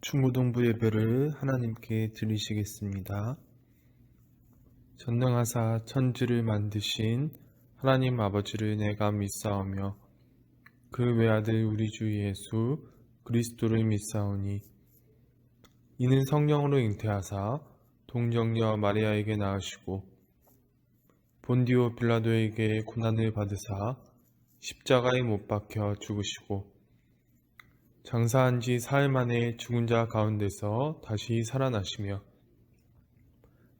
중고등부 예배를 하나님께 드리시겠습니다. 전능하사 천지를 만드신 하나님 아버지를 내가 믿사오며 그 외아들 우리 주 예수 그리스도를 믿사오니 이는 성령으로 잉태하사 동정녀 마리아에게 낳으시고 본디오 빌라도에게 고난을 받으사 십자가에 못 박혀 죽으시고 장사한 지 사흘 만에 죽은 자 가운데서 다시 살아나시며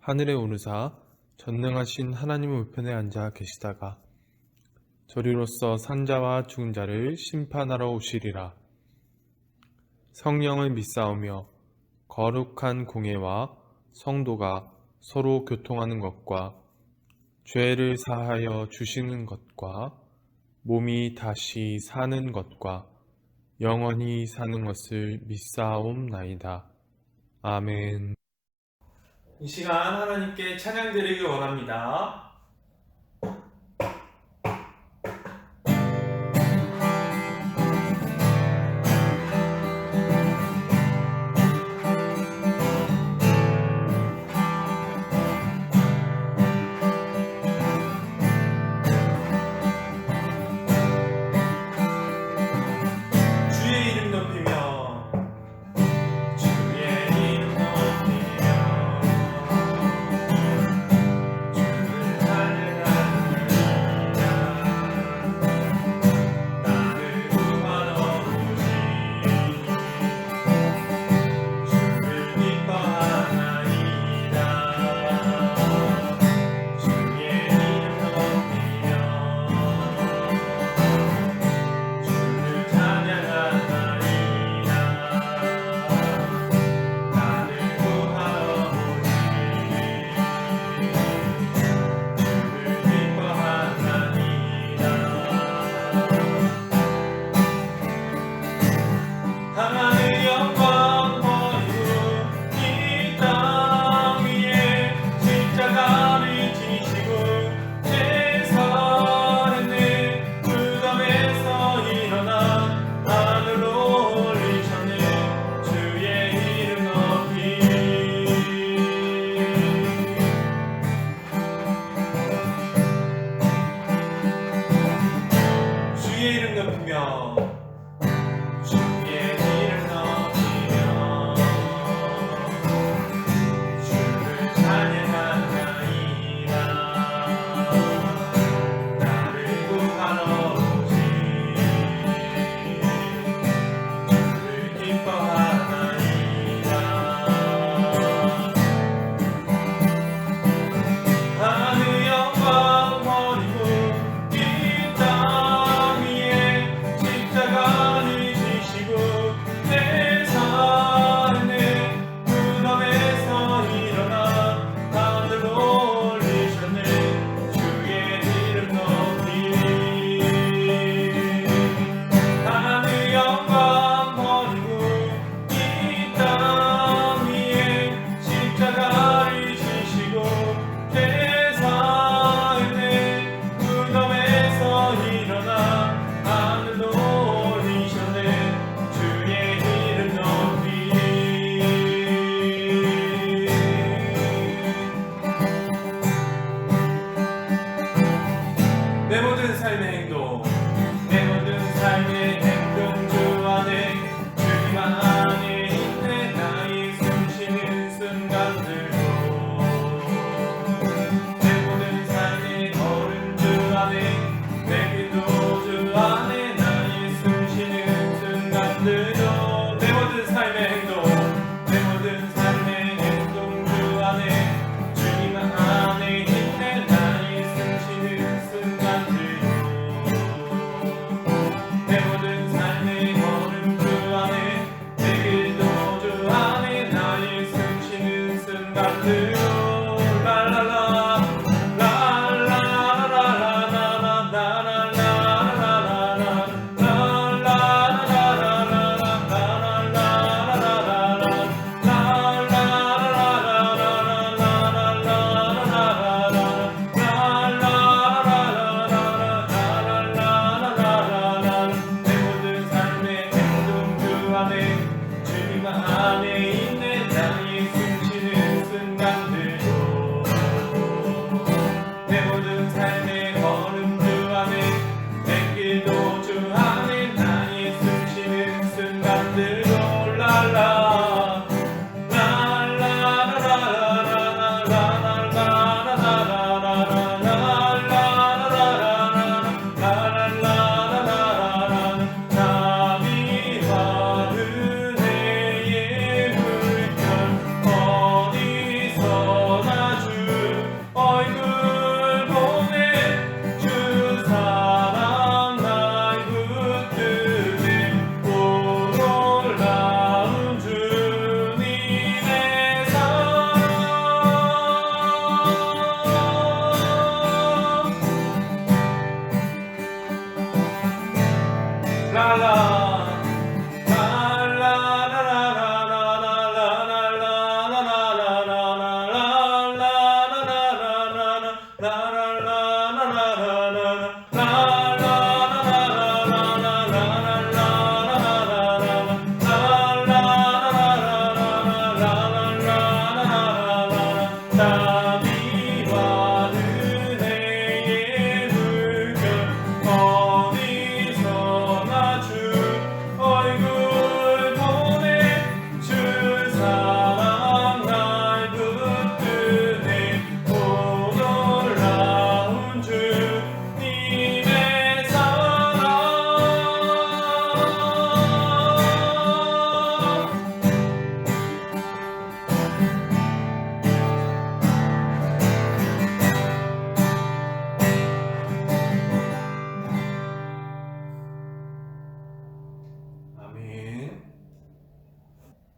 하늘에 오르사 전능하신 하나님 우편에 앉아 계시다가 저리로서 산자와 죽은 자를 심판하러 오시리라. 성령을 믿사오며 거룩한 공예와 성도가 서로 교통하는 것과 죄를 사하여 주시는 것과 몸이 다시 사는 것과 영원히 사는 것을 믿사옵나이다. 아멘. 이 시간 하나님께 찬양 드리기 원합니다. 주의 이름 높이며 주의 이름 높이며 주를 안에 있는 나의 숨쉬는 순간들도 내 모든 삶의 걸음들 안에 내 길도 주 안에 나의 숨쉬는 순간들도 랄라 나비와 은혜의 물결 어디서나 주 얼굴 보내 주 사랑 날 붙드네 오 놀라운 주님의 사랑 라라 나비와 은혜의 물결 어디서나 주 얼굴 보내 주 사랑 날 붙드네 오 놀라운 주님의 사랑 아멘.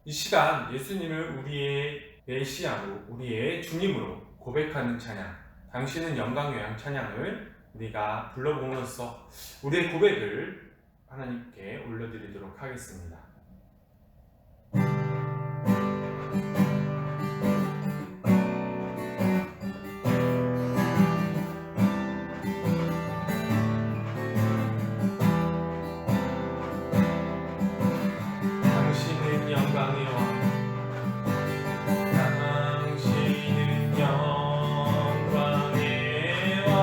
이 시간 예수님을 우리의 메시아로, 우리의 주님으로 고백하는 찬양, 당신은 영광 요양 찬양을 우리가 불러보면서 우리의 고백을 하나님께 올려드리도록 하겠습니다. 당신은 영광의 왕 당신은 영광의 왕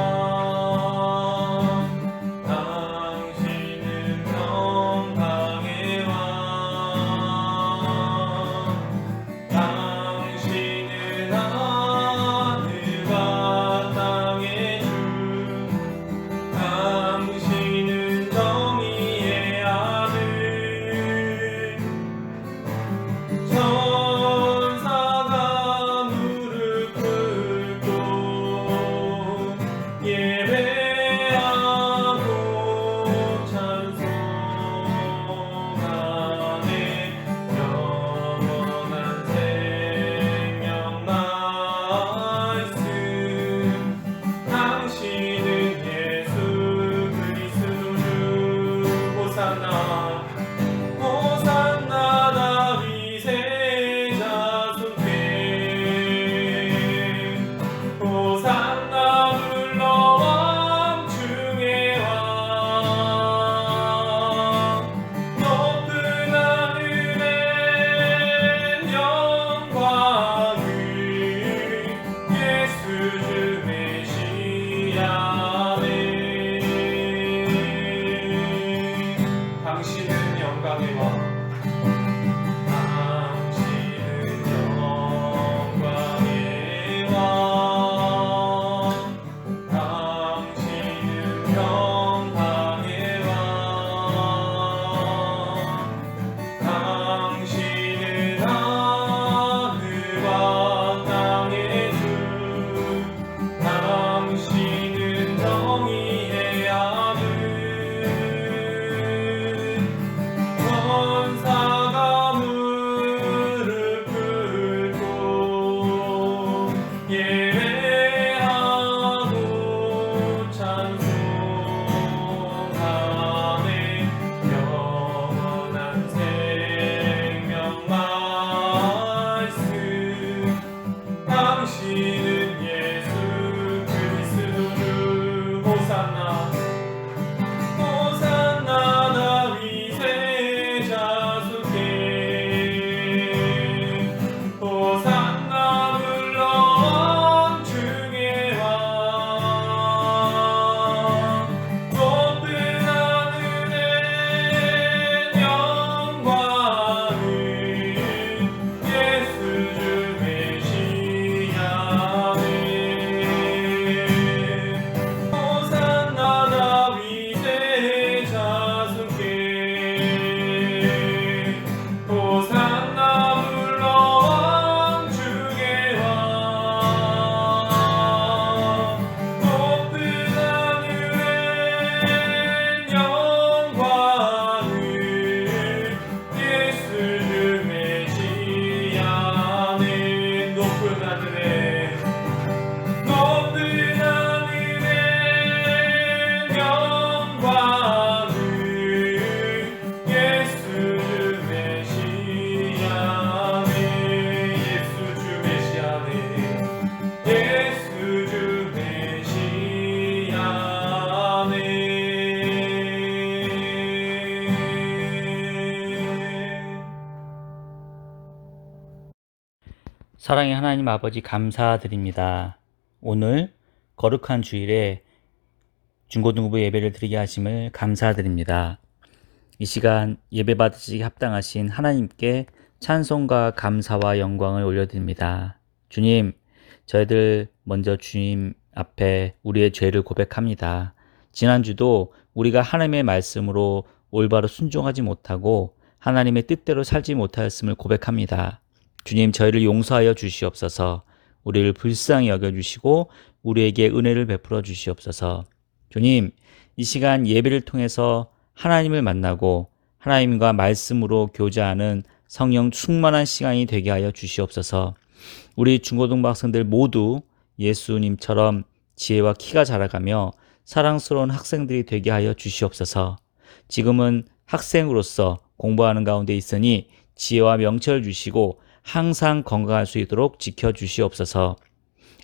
당신은 영광의 왕 당신은 하늘과 땅의 주 당신은 정의의 아들 사랑의 하나님 아버지 감사드립니다. 오늘 거룩한 주일에 중고등부 예배를 드리게 하심을 감사드립니다. 이 시간 예배 받으시기 합당하신 하나님께 찬송과 감사와 영광을 올려드립니다. 주님, 저희들 먼저 주님 앞에 우리의 죄를 고백합니다. 지난주도 우리가 하나님의 말씀으로 올바로 순종하지 못하고 하나님의 뜻대로 살지 못하였음을 고백합니다. 주님, 저희를 용서하여 주시옵소서. 우리를 불쌍히 여겨주시고 우리에게 은혜를 베풀어 주시옵소서. 주님, 이 시간 예배를 통해서 하나님을 만나고 하나님과 말씀으로 교제하는 성령 충만한 시간이 되게 하여 주시옵소서. 우리 중고등부 학생들 모두 예수님처럼 지혜와 키가 자라가며 사랑스러운 학생들이 되게 하여 주시옵소서. 지금은 학생으로서 공부하는 가운데 있으니 지혜와 명철을 주시고 항상 건강할 수 있도록 지켜주시옵소서.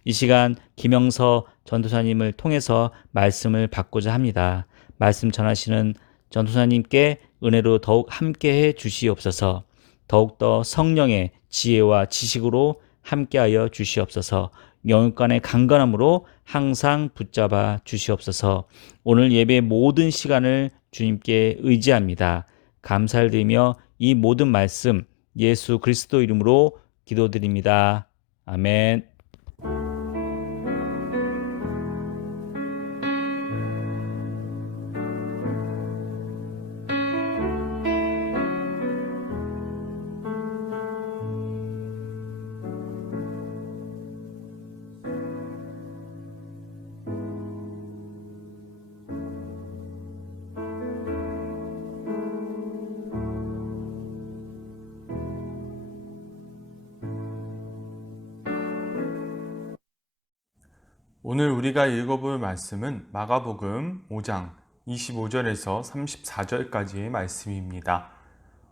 이 시간 김영서 전도사님을 통해서 말씀을 받고자 합니다. 말씀 전하시는 전도사님께 은혜로 더욱 함께해 주시옵소서. 더욱더 성령의 지혜와 지식으로 함께하여 주시옵소서. 영육간의 강건함으로 항상 붙잡아 주시옵소서. 오늘 예배 모든 시간을 주님께 의지합니다. 감사를 드리며 이 모든 말씀 예수 그리스도 이름으로 기도드립니다. 아멘. 오늘 우리가 읽어볼 말씀은 마가복음 5장 25절에서 34절까지의 말씀입니다.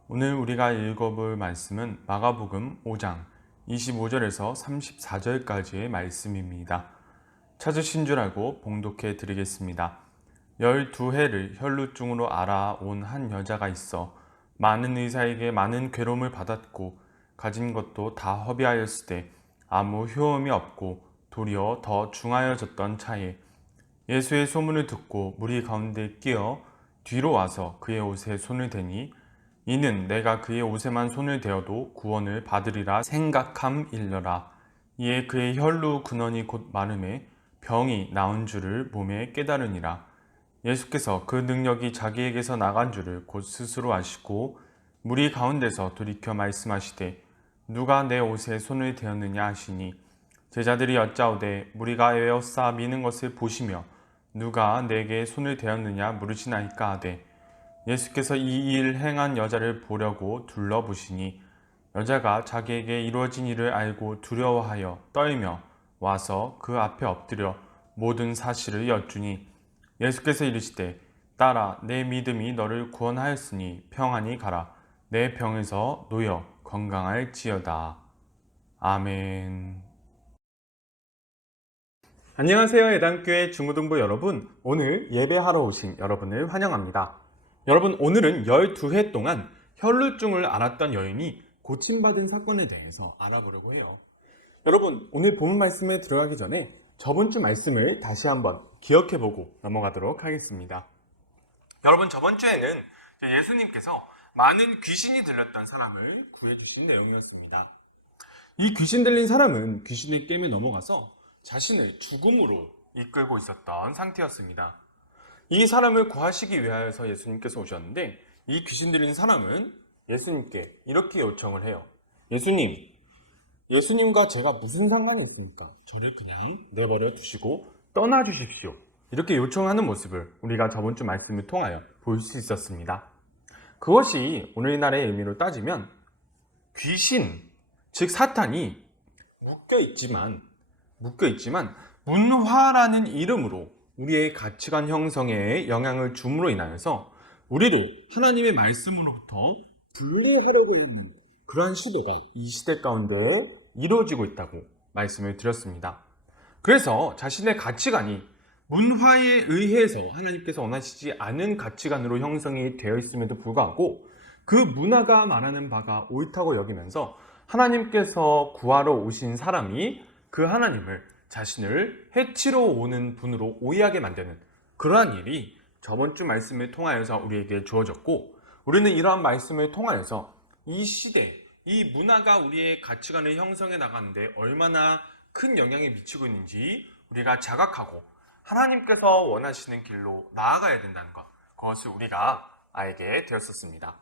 오늘 우리가 읽어볼 말씀은 마가복음 5장 25절에서 34절까지의 말씀입니다. 찾으신 줄 알고 봉독해 드리겠습니다. 12해를 혈루증으로 알아온 한 여자가 있어 많은 의사에게 많은 괴로움을 받았고 가진 것도 다 허비하였을 때 아무 효험이 없고 도리어 더 중하여졌던 차에 예수의 소문을 듣고 무리 가운데 끼어 뒤로 와서 그의 옷에 손을 대니 이는 내가 그의 옷에만 손을 대어도 구원을 받으리라 생각함일러라. 이에 그의 혈루 근원이 곧 마름에 병이 나은 줄을 몸에 깨달으니라. 예수께서 그 능력이 자기에게서 나간 줄을 곧 스스로 아시고 무리 가운데서 돌이켜 말씀하시되 누가 내 옷에 손을 대었느냐 하시니 제자들이 여짜오되 무리가 에워싸 미는 것을 보시며 누가 내게 손을 대었느냐 물으시나이까 하되 예수께서 이 일 행한 여자를 보려고 둘러보시니 여자가 자기에게 이루어진 일을 알고 두려워하여 떨며 와서 그 앞에 엎드려 모든 사실을 여쭈니 예수께서 이르시되 딸아 내 믿음이 너를 구원하였으니 평안히 가라 내 병에서 놓여 건강할지어다. 아멘. 안녕하세요. 예단교회 중고등부 여러분, 오늘 예배하러 오신 여러분을 환영합니다. 여러분, 오늘은 12해 동안 혈루증을 앓았던 여인이 고침받은 사건에 대해서 알아보려고 해요. 여러분, 오늘 본 말씀에 들어가기 전에 저번 주 말씀을 다시 한번 기억해보고 넘어가도록 하겠습니다. 여러분, 저번 주에는 예수님께서 많은 귀신이 들렸던 사람을 구해주신 내용이었습니다. 이 귀신 들린 사람은 귀신을 깨며 넘어가서 자신을 죽음으로 이끌고 있었던 상태였습니다. 이 사람을 구하시기 위하여서 예수님께서 오셨는데 이 귀신 들린 사람은 예수님께 이렇게 요청을 해요. 예수님과 제가 무슨 상관이 있습니까? 저를 그냥 내버려 두시고 떠나 주십시오. 이렇게 요청하는 모습을 우리가 저번 주 말씀을 통하여 볼 수 있었습니다. 그것이 오늘날의 의미로 따지면 귀신, 즉 사탄이 묶여있지만 문화라는 이름으로 우리의 가치관 형성에 영향을 줌으로 인하여서 우리도 하나님의 말씀으로부터 분리하려고 하는 그러한 시도가 이 시대 가운데 이루어지고 있다고 말씀을 드렸습니다. 그래서 자신의 가치관이 문화에 의해서 하나님께서 원하시지 않은 가치관으로 형성이 되어 있음에도 불구하고 그 문화가 말하는 바가 옳다고 여기면서 하나님께서 구하러 오신 사람이 그 하나님을 자신을 해치러 오는 분으로 오해하게 만드는 그러한 일이 저번 주 말씀을 통하여서 우리에게 주어졌고, 우리는 이러한 말씀을 통하여서 이 시대, 이 문화가 우리의 가치관을 형성해 나가는데 얼마나 큰 영향을 미치고 있는지 우리가 자각하고 하나님께서 원하시는 길로 나아가야 된다는 것, 그것을 우리가 알게 되었었습니다.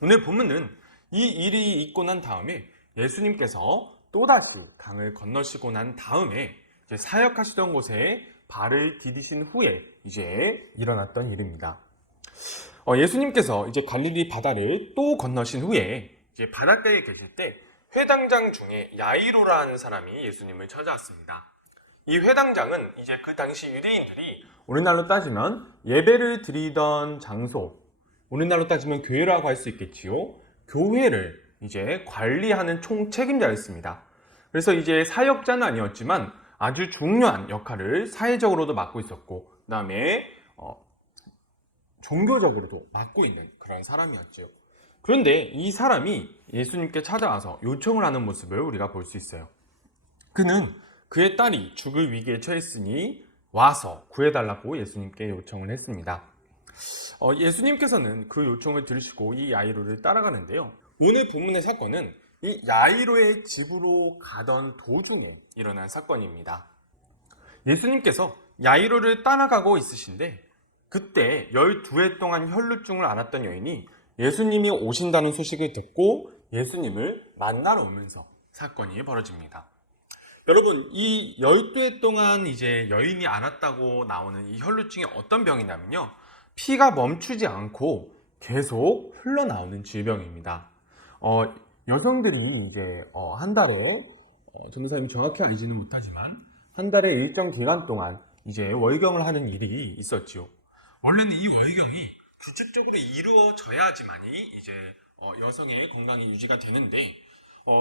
오늘 본문은 이 일이 있고 난 다음에 예수님께서 또다시 강을 건너시고 난 다음에 이제 사역하시던 곳에 발을 디디신 후에 이제 일어났던 일입니다. 예수님께서 이제 갈릴리 바다를 또 건너신 후에 이제 바닷가에 계실 때 회당장 중에 야이로라는 사람이 예수님을 찾아왔습니다. 이 회당장은 이제 그 당시 유대인들이 우리날로 따지면 예배를 드리던 장소, 우리날로 따지면 교회라고 할 수 있겠지요. 교회를 이제 관리하는 총책임자였습니다. 그래서 이제 사역자는 아니었지만 아주 중요한 역할을 사회적으로도 맡고 있었고, 그 다음에 종교적으로도 맡고 있는 그런 사람이었죠. 그런데 이 사람이 예수님께 찾아와서 요청을 하는 모습을 우리가 볼 수 있어요. 그는 그의 딸이 죽을 위기에 처했으니 와서 구해달라고 예수님께 요청을 했습니다. 예수님께서는 그 요청을 들으시고 이 야이로를 따라가는데요. 오늘 본문의 사건은 이 야이로의 집으로 가던 도중에 일어난 사건입니다. 예수님께서 야이로를 따라가고 있으신데 그때 12해 동안 혈루증을 앓았던 여인이 예수님이 오신다는 소식을 듣고 예수님을 만나러 오면서 사건이 벌어집니다. 여러분, 이 12해 동안 이제 여인이 앓았다고 나오는 이 혈루증이 어떤 병이냐면요, 피가 멈추지 않고 계속 흘러나오는 질병입니다. 여성들이 이제 한 달에 전도사님이 정확히 알지는 못하지만 한 달에 일정 기간 동안 이제 월경을 하는 일이 있었지요. 원래는 이 월경이 규칙적으로 이루어져야지만이 이제 여성의 건강이 유지가 되는데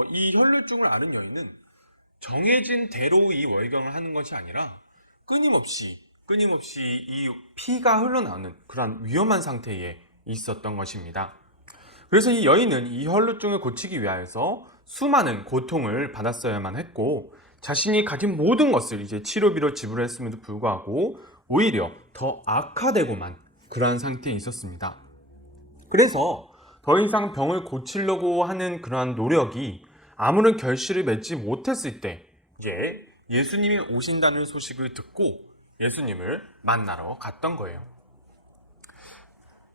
이 혈루증을 앓은 여인은 정해진 대로 이 월경을 하는 것이 아니라 끊임없이 이 피가 흘러나오는 그런 위험한 상태에 있었던 것입니다. 그래서 이 여인은 이 혈루증을 고치기 위하여서 수많은 고통을 받았어야만 했고, 자신이 가진 모든 것을 이제 치료비로 지불했음에도 불구하고 오히려 더 악화되고만 그러한 상태에 있었습니다. 그래서 더 이상 병을 고치려고 하는 그러한 노력이 아무런 결실을 맺지 못했을 때 이제 예수님이 오신다는 소식을 듣고 예수님을 만나러 갔던 거예요.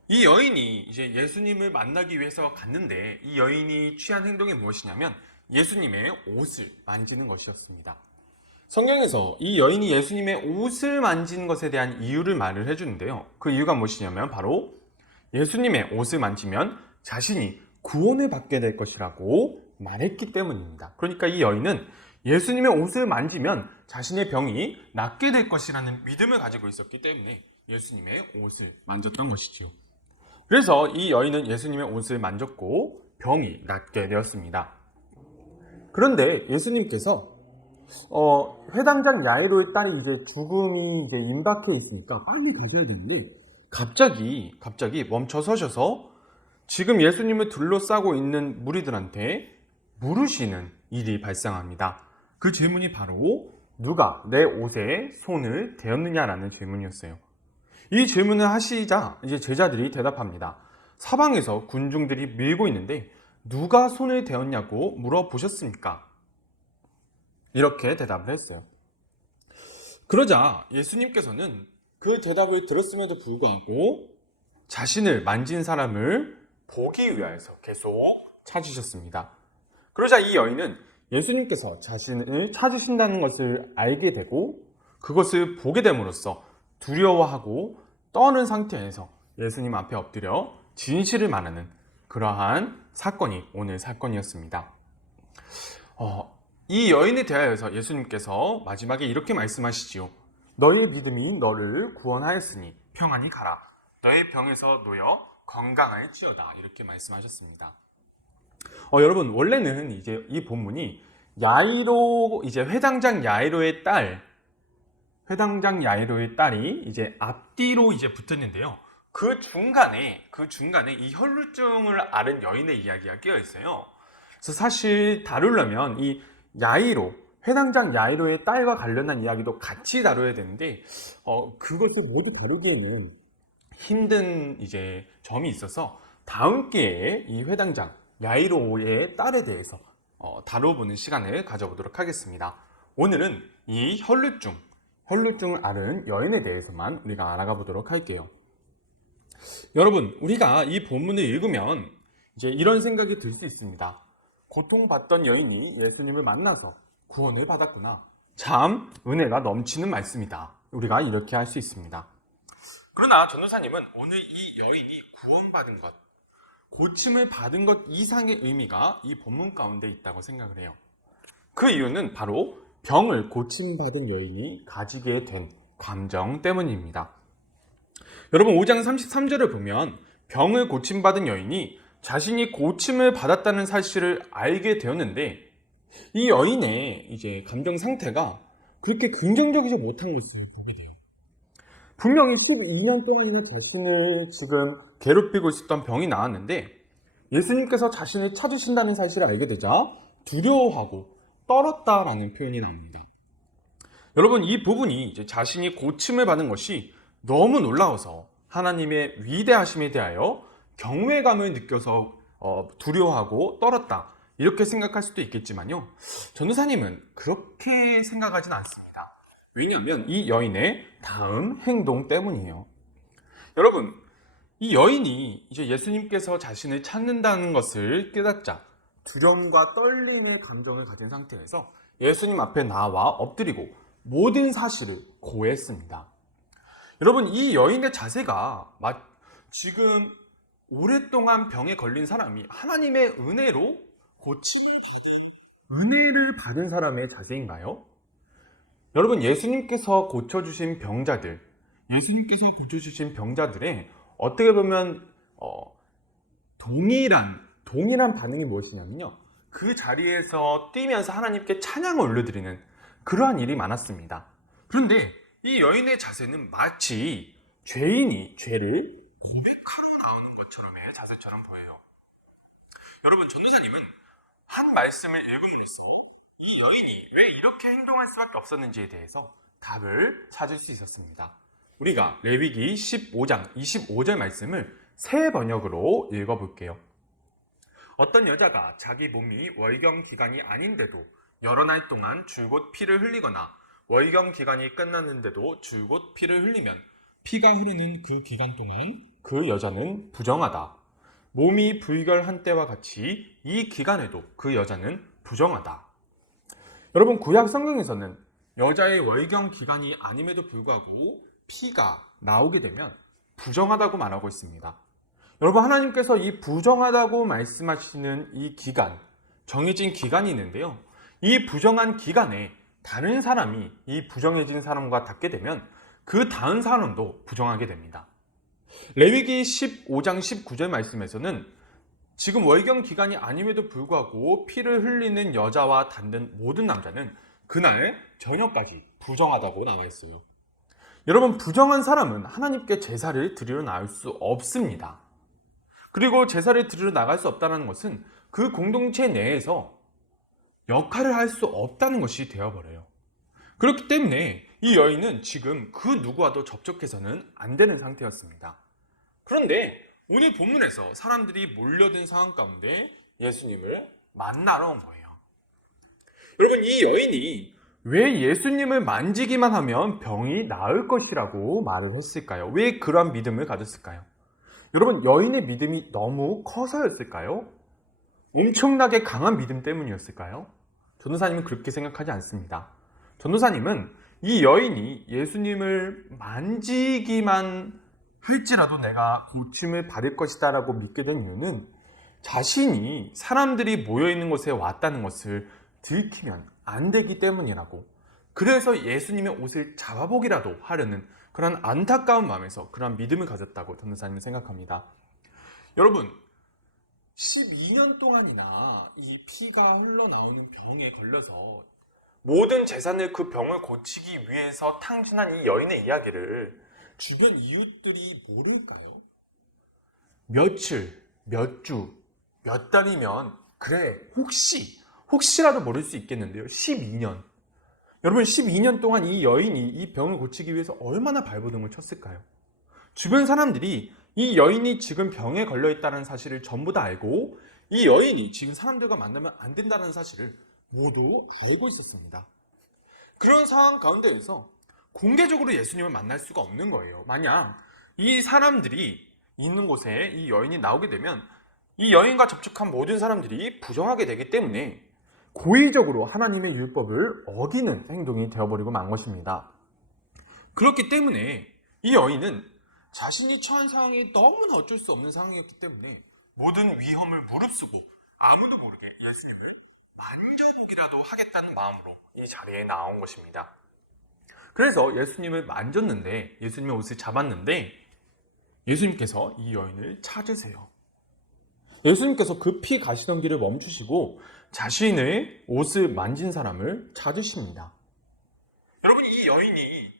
이 여인이 이제 예수님을 만나기 위해서 갔는데 이 여인이 취한 행동이 무엇이냐면 예수님의 옷을 만지는 것이었습니다. 성경에서 이 여인이 예수님의 옷을 만진 것에 대한 이유를 말을 해주는데요. 그 이유가 무엇이냐면 바로 예수님의 옷을 만지면 자신이 구원을 받게 될 것이라고 말했기 때문입니다. 그러니까 이 여인은 예수님의 옷을 만지면 자신의 병이 낫게 될 것이라는 믿음을 가지고 있었기 때문에 예수님의 옷을 만졌던 것이지요. 그래서 이 여인은 예수님의 옷을 만졌고 병이 낫게 되었습니다. 그런데 예수님께서 회당장 야이로의 딸이 이제 죽음이 이제 임박해 있으니까 빨리 가셔야 되는데 갑자기 멈춰 서셔서 지금 예수님을 둘러싸고 있는 무리들한테 물으시는 일이 발생합니다. 그 질문이 바로 누가 내 옷에 손을 대었느냐라는 질문이었어요. 이 질문을 하시자 이제 제자들이 대답합니다. 사방에서 군중들이 밀고 있는데 누가 손을 대었냐고 물어보셨습니까? 이렇게 대답을 했어요. 그러자 예수님께서는 그 대답을 들었음에도 불구하고 자신을 만진 사람을 보기 위해서 계속 찾으셨습니다. 그러자 이 여인은 예수님께서 자신을 찾으신다는 것을 알게 되고 그것을 보게 됨으로써 두려워하고 떠는 상태에서 예수님 앞에 엎드려 진실을 말하는 그러한 사건이 오늘 사건이었습니다. 이 여인에 대하여서 예수님께서 마지막에 이렇게 말씀하시지요. 너의 믿음이 너를 구원하였으니 평안히 가라. 너의 병에서 놓여 건강할지어다. 이렇게 말씀하셨습니다. 여러분, 원래는 이제 이 본문이 야이로, 이제 회당장 야이로의 딸이 이제 앞뒤로 이제 붙었는데요. 그 중간에 이 혈루증을 앓은 여인의 이야기가 끼어 있어요. 그래서 사실 다루려면 이 야이로, 회당장 야이로의 딸과 관련한 이야기도 같이 다뤄야 되는데 그것을 모두 다루기에는 힘든 이제 점이 있어서 다음 기회에 이 회당장 야이로의 딸에 대해서 다뤄보는 시간을 가져보도록 하겠습니다. 오늘은 이 혈루증을 앓은 여인에 대해서만 우리가 알아가 보도록 할게요. 여러분, 우리가 이 본문을 읽으면 이제 이런 생각이 들 수 있습니다. 고통받던 여인이 예수님을 만나서 구원을 받았구나. 참 은혜가 넘치는 말씀이다. 우리가 이렇게 할 수 있습니다. 그러나 전도사님은 오늘 이 여인이 구원받은 것, 고침을 받은 것 이상의 의미가 이 본문 가운데 있다고 생각을 해요. 그 이유는 바로 병을 고침받은 여인이 가지게 된 감정 때문입니다. 여러분 5장 33절을 보면 병을 고침받은 여인이 자신이 고침을 받았다는 사실을 알게 되었는데 이 여인의 이제 감정 상태가 그렇게 긍정적이지 못한 것을 보게 돼요. 분명히 12년 동안이나 자신을 지금 괴롭히고 있었던 병이 나았는데 예수님께서 자신을 찾으신다는 사실을 알게 되자 두려워하고 떨었다라는 표현이 나옵니다. 여러분 이 부분이 이제 자신이 고침을 받은 것이 너무 놀라워서 하나님의 위대하심에 대하여 경외감을 느껴서 두려워하고 떨었다 이렇게 생각할 수도 있겠지만요, 전도사님은 그렇게 생각하진 않습니다. 왜냐하면 이 여인의 다음 행동 때문이에요. 여러분 이 여인이 이제 예수님께서 자신을 찾는다는 것을 깨닫자 두려움과 떨림의 감정을 가진 상태에서 예수님 앞에 나와 엎드리고 모든 사실을 고했습니다. 여러분 이 여인의 자세가 지금 오랫동안 병에 걸린 사람이 하나님의 은혜로 은혜를 받은 사람의 자세인가요? 여러분 예수님께서 고쳐주신 병자들의 어떻게 보면 동일한 반응이 무엇이냐면요, 그 자리에서 뛰면서 하나님께 찬양을 올려드리는 그러한 일이 많았습니다. 그런데 이 여인의 자세는 마치 죄인이 죄를 고백하러 나오는 것처럼의 자세처럼 보여요. 여러분 전도사님은 한 말씀을 읽음으로써 이 여인이 왜 이렇게 행동할 수밖에 없었는지에 대해서 답을 찾을 수 있었습니다. 우리가 레위기 15장 25절 말씀을 새 번역으로 읽어볼게요. 어떤 여자가 자기 몸이 월경 기간이 아닌데도 여러 날 동안 줄곧 피를 흘리거나 월경 기간이 끝났는데도 줄곧 피를 흘리면 피가 흐르는 그 기간 동안 그 여자는 부정하다. 몸이 불결한 때와 같이 이 기간에도 그 여자는 부정하다. 여러분 구약 성경에서는 여자의 월경 기간이 아님에도 불구하고 피가 나오게 되면 부정하다고 말하고 있습니다. 여러분 하나님께서 이 부정하다고 말씀하시는 이 기간, 정해진 기간이 있는데요, 이 부정한 기간에 다른 사람이 이 부정해진 사람과 닿게 되면 그 다른 사람도 부정하게 됩니다. 레위기 15장 19절 말씀에서는 지금 월경 기간이 아님에도 불구하고 피를 흘리는 여자와 닿는 모든 남자는 그날 저녁까지 부정하다고 나와 있어요. 여러분 부정한 사람은 하나님께 제사를 드리러 나올 수 없습니다. 그리고 제사를 드리러 나갈 수 없다는 것은 그 공동체 내에서 역할을 할 수 없다는 것이 되어버려요. 그렇기 때문에 이 여인은 지금 그 누구와도 접촉해서는 안 되는 상태였습니다. 그런데 오늘 본문에서 사람들이 몰려든 상황 가운데 예수님을 만나러 온 거예요. 여러분 이 여인이 왜 예수님을 만지기만 하면 병이 나을 것이라고 말을 했을까요? 왜 그러한 믿음을 가졌을까요? 여러분 여인의 믿음이 너무 커서였을까요? 엄청나게 강한 믿음 때문이었을까요? 전도사님은 그렇게 생각하지 않습니다. 전도사님은 이 여인이 예수님을 만지기만 할지라도 내가 고침을 받을 것이다 라고 믿게 된 이유는 자신이 사람들이 모여있는 곳에 왔다는 것을 들키면 안 되기 때문이라고, 그래서 예수님의 옷을 잡아보기라도 하려는 그런 안타까운 마음에서 그런 믿음을 가졌다고 전도사님은 생각합니다. 여러분 12년 동안이나 이 피가 흘러나오는 병에 걸려서 모든 재산을 그 병을 고치기 위해서 탕진한 이 여인의 이야기를 주변 이웃들이 모를까요? 며칠, 몇 주, 몇 달이면 그래 혹시라도 모를 수 있겠는데요. 12년. 여러분 12년 동안 이 여인이 이 병을 고치기 위해서 얼마나 발버둥을 쳤을까요? 주변 사람들이 이 여인이 지금 병에 걸려있다는 사실을 전부 다 알고 이 여인이 지금 사람들과 만나면 안 된다는 사실을 모두 알고 있었습니다. 그런 상황 가운데에서 공개적으로 예수님을 만날 수가 없는 거예요. 만약 이 사람들이 있는 곳에 이 여인이 나오게 되면 이 여인과 접촉한 모든 사람들이 부정하게 되기 때문에 고의적으로 하나님의 율법을 어기는 행동이 되어버리고 만 것입니다. 그렇기 때문에 이 여인은 자신이 처한 상황이 너무나 어쩔 수 없는 상황이었기 때문에 모든 위험을 무릅쓰고 아무도 모르게 예수님을 만져보기라도 하겠다는 마음으로 이 자리에 나온 것입니다. 그래서 예수님을 만졌는데, 예수님의 옷을 잡았는데 예수님께서 이 여인을 찾으세요. 예수님께서 급히 가시던 길을 멈추시고 자신의 옷을 만진 사람을 찾으십니다. 여러분, 이 여인이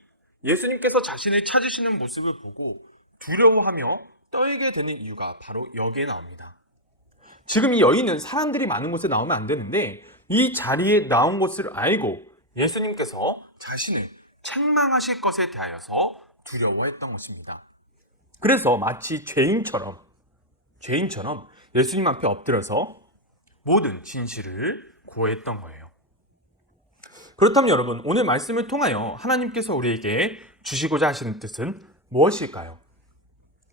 예수님께서 자신을 찾으시는 모습을 보고 두려워하며 떨게 되는 이유가 바로 여기에 나옵니다. 지금 이 여인은 사람들이 많은 곳에 나오면 안 되는데 이 자리에 나온 것을 알고 예수님께서 자신을 책망하실 것에 대하여서 두려워했던 것입니다. 그래서 마치 죄인처럼 예수님 앞에 엎드려서 모든 진실을 고했던 거예요. 그렇다면 여러분, 오늘 말씀을 통하여 하나님께서 우리에게 주시고자 하시는 뜻은 무엇일까요?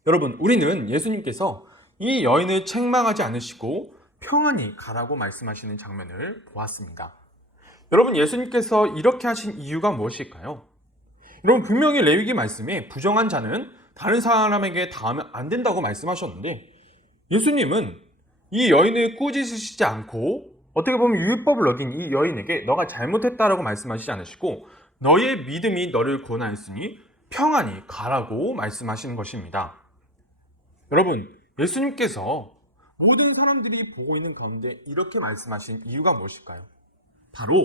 여러분, 우리는 예수님께서 이 여인을 책망하지 않으시고 평안히 가라고 말씀하시는 장면을 보았습니다. 여러분, 예수님께서 이렇게 하신 이유가 무엇일까요? 여러분, 분명히 레위기 말씀에 부정한 자는 다른 사람에게 닿으면 안 된다고 말씀하셨는데 예수님은 이 여인을 꾸짖으시지 않고 어떻게 보면 율법을 어긴 이 여인에게 너가 잘못했다라고 말씀하시지 않으시고 너의 믿음이 너를 구원하였으니 평안히 가라고 말씀하시는 것입니다. 여러분, 예수님께서 모든 사람들이 보고 있는 가운데 이렇게 말씀하신 이유가 무엇일까요? 바로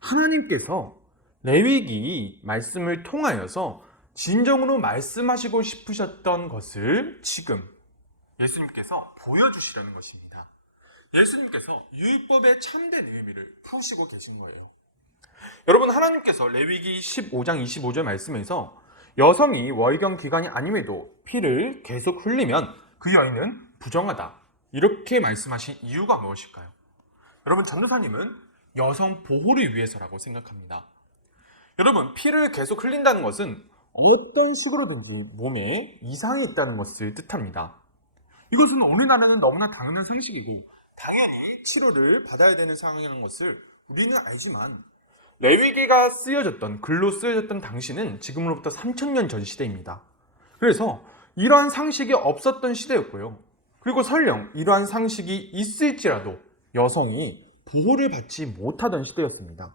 하나님께서 레위기 말씀을 통하여서 진정으로 말씀하시고 싶으셨던 것을 지금 예수님께서 보여주시려는 것입니다. 예수님께서 율법의 참된 의미를 푸시고 계신 거예요. 여러분, 하나님께서 레위기 15장 25절 말씀에서 여성이 월경 기간이 아님에도 피를 계속 흘리면 그 여인은 부정하다, 이렇게 말씀하신 이유가 무엇일까요? 여러분, 전도사님은 여성 보호를 위해서라고 생각합니다. 여러분, 피를 계속 흘린다는 것은 어떤 식으로든지 몸에 이상이 있다는 것을 뜻합니다. 이것은 오늘날에는 너무나 당연한 상식이고 당연히 치료를 받아야 되는 상황이라는 것을 우리는 알지만 레위기가 글로 쓰여졌던 당시는 지금으로부터 3000년 전 시대입니다. 그래서 이러한 상식이 없었던 시대였고요. 그리고 설령 이러한 상식이 있을지라도 여성이 보호를 받지 못하던 시대였습니다.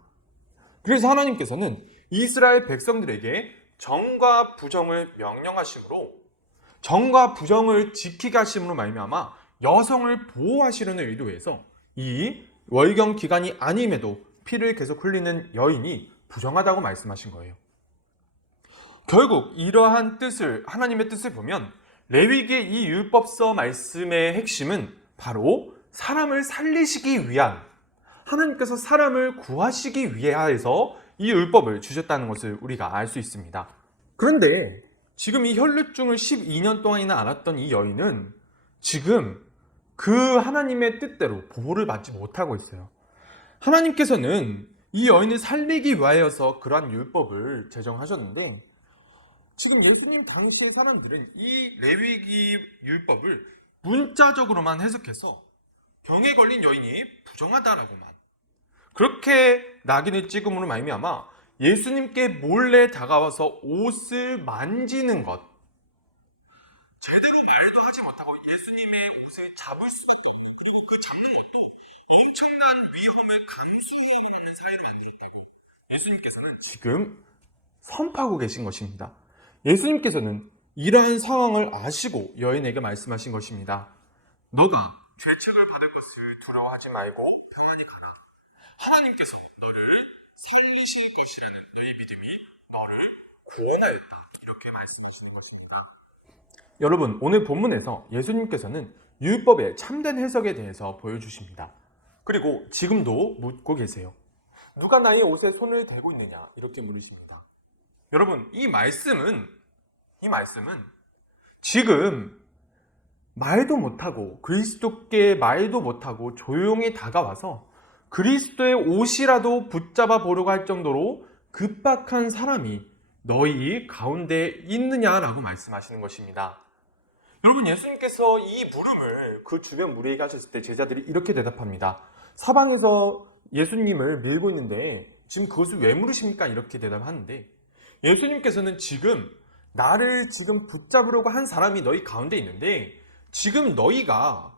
그래서 하나님께서는 이스라엘 백성들에게 정과 부정을 명령하심으로, 정과 부정을 지키게 하심으로 말미암아 여성을 보호하시려는 의도에서 이 월경 기간이 아님에도 피를 계속 흘리는 여인이 부정하다고 말씀하신 거예요. 결국 이러한 뜻을, 하나님의 뜻을 보면 레위기의 이 율법서 말씀의 핵심은 바로 사람을 살리시기 위한, 하나님께서 사람을 구하시기 위하여서 이 율법을 주셨다는 것을 우리가 알 수 있습니다. 그런데 지금 이 혈루증을 12년 동안이나 앓았던 이 여인은 지금 그 하나님의 뜻대로 보호를 받지 못하고 있어요. 하나님께서는 이 여인을 살리기 위하여서 그러한 율법을 제정하셨는데 지금 예수님 당시의 사람들은 이 레위기 율법을 문자적으로만 해석해서 병에 걸린 여인이 부정하다라고만, 그렇게 낙인을 찍음으로 말미암아 예수님께 몰래 다가와서 옷을 만지는 것, 제대로 말도 하지 못하고 예수님의 옷을 잡을 수밖에 없고, 그리고 그 잡는 것도 엄청난 위험을 감수해야 하는 사이로 만들었다고 예수님께서는 지금 선포하고 계신 것입니다. 예수님께서는 이러한 상황을 아시고 여인에게 말씀하신 것입니다. 너가 죄책을 받을 것을 두려워하지 말고 평안히 가라. 하나님께서 너를 살리실 것이라는 너의 믿음이 너를 구원하였다. 이렇게 말씀하시는 것입니다. 여러분, 오늘 본문에서 예수님께서는 율법의 참된 해석에 대해서 보여주십니다. 그리고 지금도 묻고 계세요. 누가 나의 옷에 손을 대고 있느냐? 이렇게 물으십니다. 여러분, 이 말씀은 지금 말도 못하고 그리스도께 말도 못하고 조용히 다가와서 그리스도의 옷이라도 붙잡아 보려고 할 정도로 급박한 사람이 너희 가운데 있느냐라고 말씀하시는 것입니다. 여러분, 예수님께서 이 물음을 그 주변 무리에게 하셨을 때 제자들이 이렇게 대답합니다. 사방에서 예수님을 밀고 있는데 지금 그것을 왜 물으십니까? 이렇게 대답하는데 예수님께서는 지금 나를 지금 붙잡으려고 한 사람이 너희 가운데 있는데 지금 너희가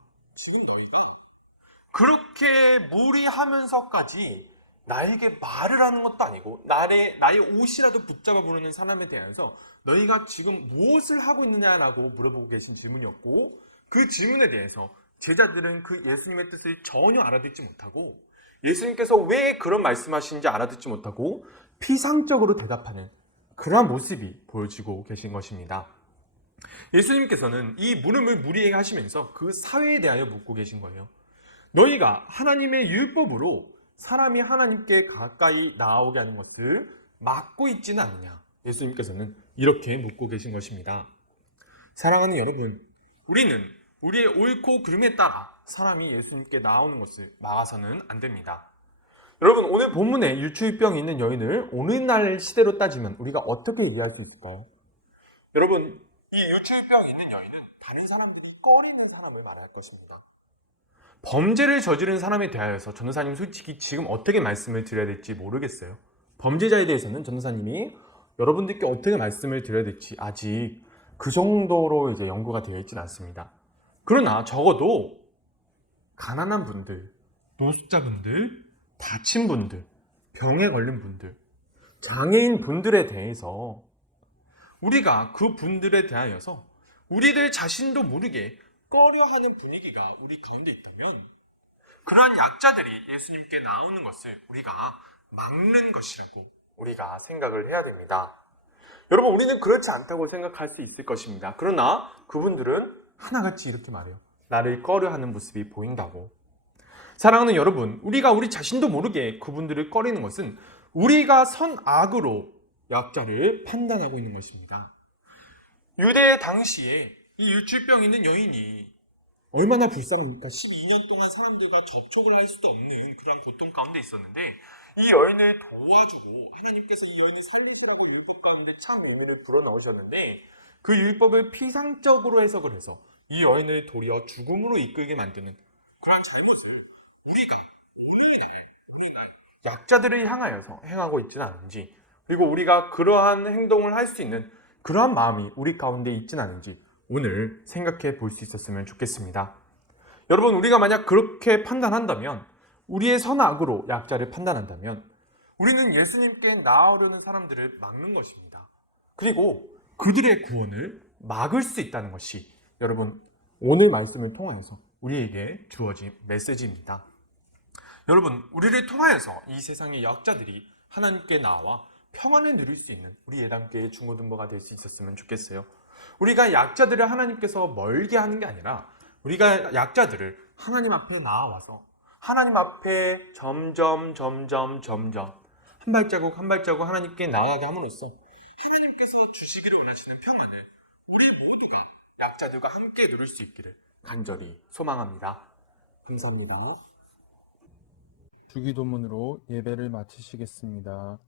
그렇게 무리하면서까지 나에게 말을 하는 것도 아니고 나의 옷이라도 붙잡아 부르는 사람에 대해서 너희가 지금 무엇을 하고 있느냐라고 물어보고 계신 질문이었고, 그 질문에 대해서 제자들은 그 예수님의 뜻을 전혀 알아듣지 못하고 예수님께서 왜 그런 말씀하시는지 알아듣지 못하고 피상적으로 대답하는 그러한 모습이 보여지고 계신 것입니다. 예수님께서는 이 물음을 무리에게 하시면서 그 사회에 대하여 묻고 계신 거예요. 너희가 하나님의 율법으로 사람이 하나님께 가까이 나아오게 하는 것을 막고 있지는 않느냐? 예수님께서는 이렇게 묻고 계신 것입니다. 사랑하는 여러분, 우리는 우리의 옳고 그름에 따라 사람이 예수님께 나오는 것을 막아서는 안 됩니다. 여러분, 오늘 본문에 유추병이 있는 여인을 오늘날 시대로 따지면 우리가 어떻게 이해할 수 있을까요? 여러분, 이 유추병이 있는 여인은 다른 사람들이 꺼리는 사람을 말할 것입니다. 범죄를 저지른 사람에 대하여서 전도사님 솔직히 지금 어떻게 말씀을 드려야 될지 모르겠어요. 범죄자에 대해서는 전도사님이 여러분들께 어떻게 말씀을 드려야 될지 아직 그 정도로 이제 연구가 되어 있지는 않습니다. 그러나 적어도 가난한 분들, 노숙자분들, 다친 분들, 병에 걸린 분들, 장애인 분들에 대해서 우리가 그 분들에 대하여서 우리들 자신도 모르게 꺼려하는 분위기가 우리 가운데 있다면 그러한 약자들이 예수님께 나오는 것을 우리가 막는 것이라고 우리가 생각을 해야 됩니다. 여러분, 우리는 그렇지 않다고 생각할 수 있을 것입니다. 그러나 그분들은 하나같이 이렇게 말해요. 나를 꺼려하는 모습이 보인다고. 사랑하는 여러분, 우리가 우리 자신도 모르게 그분들을 꺼리는 것은 우리가 선악으로 약자를 판단하고 있는 것입니다. 유대 당시에 이 일주병 있는 여인이 얼마나 불쌍합니까? 12년 동안 사람들과 접촉을 할 수도 없는 그런 고통 가운데 있었는데 이 여인을 도와주고 하나님께서 이 여인을 살리시라고 율법 가운데 참 의미를 불어넣으셨는데 그 율법을 피상적으로 해석을 해서 이 여인을 도리어 죽음으로 이끌게 만드는 그런 잘못을 우리가 약자들을 향하여서 행하고 있지는 않은지, 그리고 우리가 그러한 행동을 할 수 있는 그러한 마음이 우리 가운데 있지는 않은지 오늘 생각해 볼 수 있었으면 좋겠습니다. 여러분, 우리가 만약 그렇게 판단한다면, 우리의 선악으로 약자를 판단한다면 우리는 예수님께 나아오려는 사람들을 막는 것입니다. 그리고 그들의 구원을 막을 수 있다는 것이 여러분 오늘 말씀을 통하여서 우리에게 주어진 메시지입니다. 여러분, 우리를 통하여서 이 세상의 약자들이 하나님께 나와 평안을 누릴 수 있는 우리 예당교회의 중고등부가 될 수 있었으면 좋겠어요. 우리가 약자들을 하나님께서 멀게 하는 게 아니라 우리가 약자들을 하나님 앞에 나아와서 하나님 앞에 점점 한 발자국 한 발자국 하나님께 나아가게 함으로써 하나님께서 주시기를 원하시는 평안을 우리 모두가 약자들과 함께 누릴 수 있기를 간절히 소망합니다. 감사합니다. 주기도문으로 예배를 마치시겠습니다.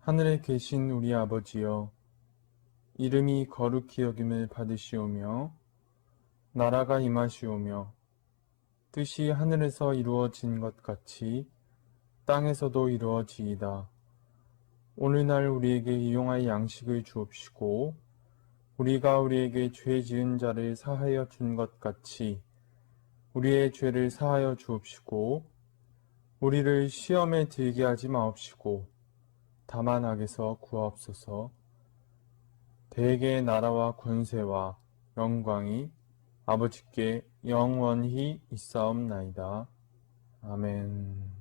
하늘에 계신 우리 아버지여, 이름이 거룩히 여김을 받으시오며 나라가 임하시오며 뜻이 하늘에서 이루어진 것 같이 땅에서도 이루어지이다. 오늘날 우리에게 일용할 양식을 주옵시고 우리가 우리에게 죄 지은 자를 사하여 준 것 같이 우리의 죄를 사하여 주옵시고 우리를 시험에 들게 하지 마옵시고 다만 악에서 구하옵소서. 대개의 나라와 권세와 영광이 아버지께 영원히 있사옵나이다. 아멘.